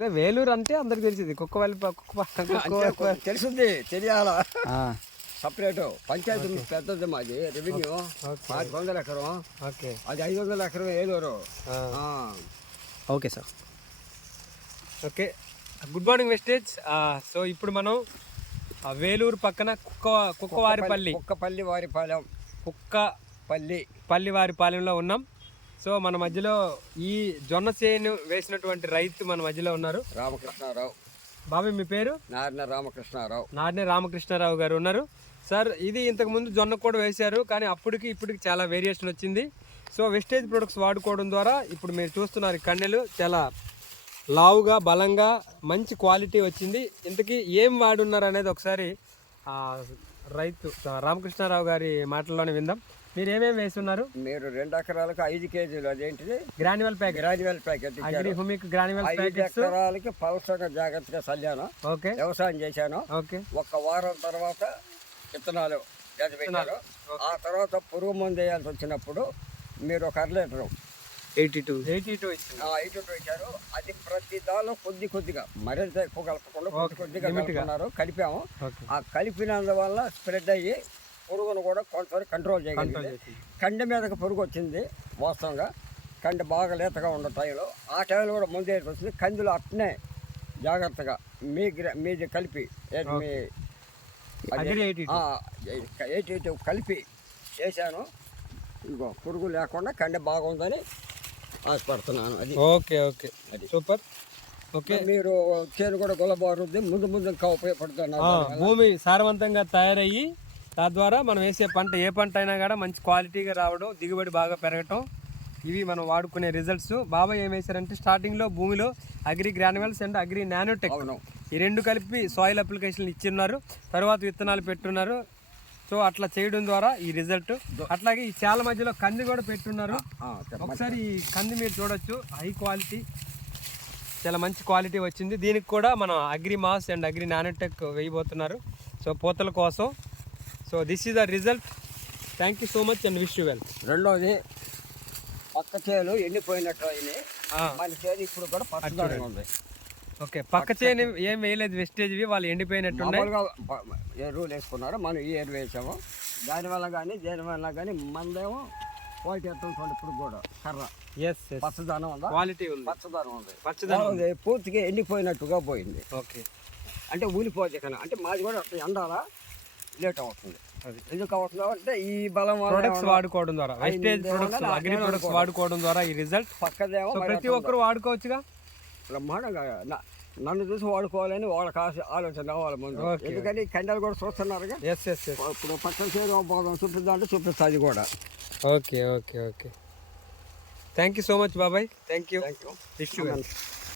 వేలూరు అంటే అందరికి తెలిసింది తెలుసుంది, తెలియాలా సపరేట్ పంచాయతీ పెద్దది మాది రెవెన్యూ 500 ఎకరం. అది 500 ఎకరం Eluru. Okay sir. Okay, good morning wastage. So ఇప్పుడు మనం వేలూరు పక్కన కుక్కపల్లి వారిపాలెంలో ఉన్నాం. సో మన మధ్యలో ఈ జొన్న చేను వేసినటువంటి రైతు మన మధ్యలో ఉన్నారు. రామకృష్ణారావు. బాబాయ్ మీ పేరు? నారిన రామకృష్ణారావు గారు ఉన్నారు. సార్ ఇది ఇంతకు ముందు జొన్న కూడా వేశారు, కానీ ఇప్పటికి చాలా వేరియేషన్ వచ్చింది. సో వెస్టేజ్ ప్రొడక్ట్స్ వాడుకోవడం ద్వారా ఇప్పుడు మీరు చూస్తున్నారు కన్నెలు చాలా లావుగా బలంగా మంచి క్వాలిటీ వచ్చింది. ఇంతకీ ఏం వాడున్నారు అనేది ఒకసారి రైతు రామకృష్ణారావు గారి మాటల్లోనే విందాం. మీరు ఏమేమి వేస్తున్నారు? మీరు 2 ఎకరాలకు 5 కేజీలు అదేంటిది గ్రాన్యువల్ ప్యాకెట్ ఎకరాలకి పౌష్టికంగా జాగ్రత్తగా చల్లాను. ఓకే, వ్యవసాయం చేశాను. ఓకే, 1 వారం తర్వాత విత్తనాలు పెట్టారు. ఆ తర్వాత పురుగు మందు వేయాల్సి వచ్చినప్పుడు మీరు 1 లీటరు 82 ఇచ్చారు. అది ప్రతి దానిలో కొద్దిగా మరింత ఎక్కువ కలపకుండా కొద్దిగా కలుపుకున్నారు. కలిపాము. ఆ కలిపినందువల్ల స్ప్రెడ్ అయ్యి పురుగును కూడా కొంత కంట్రోల్ చేయగలిగింది. కండె మీదకి పురుగు వచ్చింది వాస్తవంగా. కండె బాగా లేతగా ఉన్న టైంలో ఆ టైంలో కూడా ముందే వచ్చింది. కందులు అట్నే జాగ్రత్తగా మీది కలిపి 82 కలిపి చేశాను. ఇదిగో పురుగు లేకుండా కండె బాగుందని ఆశపడుతున్నాను. అది ఓకే, సూపర్. ఓకే, మీరు చేను కూడా గుల్లబారుద్ది, ముందు ఇంకా ఉపయోగపడుతున్నారు. భూమి సారవంతంగా తయారయ్యి తద్వారా మనం వేసే పంట ఏ పంట అయినా కూడా మంచి క్వాలిటీగా రావడం, దిగుబడి బాగా పెరగటం, ఇవి మనం వాడుకునే రిజల్ట్స్. బాబాయ్ ఏం వేశారంటే స్టార్టింగ్లో భూమిలో agri granules and agri nanotech ఈ 2 కలిపి సాయిల్ అప్లికేషన్లు ఇచ్చిన్నారు. తర్వాత విత్తనాలు పెట్టున్నారు. సో అట్లా చేయడం ద్వారా ఈ రిజల్ట్. అట్లాగే ఈ చాలా మధ్యలో కంది కూడా పెట్టున్నారు. ఒకసారి ఈ కంది మీరు చూడొచ్చు, హై క్వాలిటీ, చాలా మంచి క్వాలిటీ వచ్చింది. దీనికి కూడా మనం agri mass and agri nanotech వేయబోతున్నారు. సో పూతల కోసం. So this is the result. Thank you so much and wish you well. రెండోది పక్క చేలు ఎండిపోయినట్టు అయినాయి. మన చేను ఇప్పుడు కూడా పచ్చదనంగా ఉంది. ఓకే, పక్క చేను ఏం వేయలేదు వెస్టేజ్వి, వాళ్ళు ఎండిపోయినట్టు ఎరువులు వేసుకున్నారు. మనం ఈ ఎరువు వేసాము. దేనివల్ల కానీ మందేమో క్వాలిటీ ఎత్తం చూడండి. ఇప్పుడు కూడా కర్ర పచ్చదనం ఉందా, క్వాలిటీ ఉంది, పచ్చదనం ఉంది. పూర్తిగా ఎండిపోయినట్టుగా పోయింది. ఓకే, అంటే ఊలిపోతే కన్నా అంటే మాది కూడా ఎండాలా లేట్ అవుతుంది. ఎందుకు అవుతుందో అంటే ఈ బలం ప్రొడక్ట్స్ వాడుకోవడం ద్వారా, వెస్టేజ్ ప్రొడక్ట్స్, అగ్రి ప్రొడక్ట్స్ వాడుకోవడం ద్వారా ఈ రిజల్ట్. పక్కదేమో ప్రతి ఒక్కరు వాడుకోవచ్చుగా. బ్రహ్మాండంగా నన్ను చూసి వాడుకోవాలని వాళ్ళకి ఆలోచన రావాలి ముందు. ఎందుకంటే కండలు కూడా చూస్తున్నారుగా. ఇప్పుడు పక్కన చేరు పోదాం చూపిద్దాం అంటే చూపిస్తుంది కూడా. Okay, thank you so much బాబాయ్. Thank you.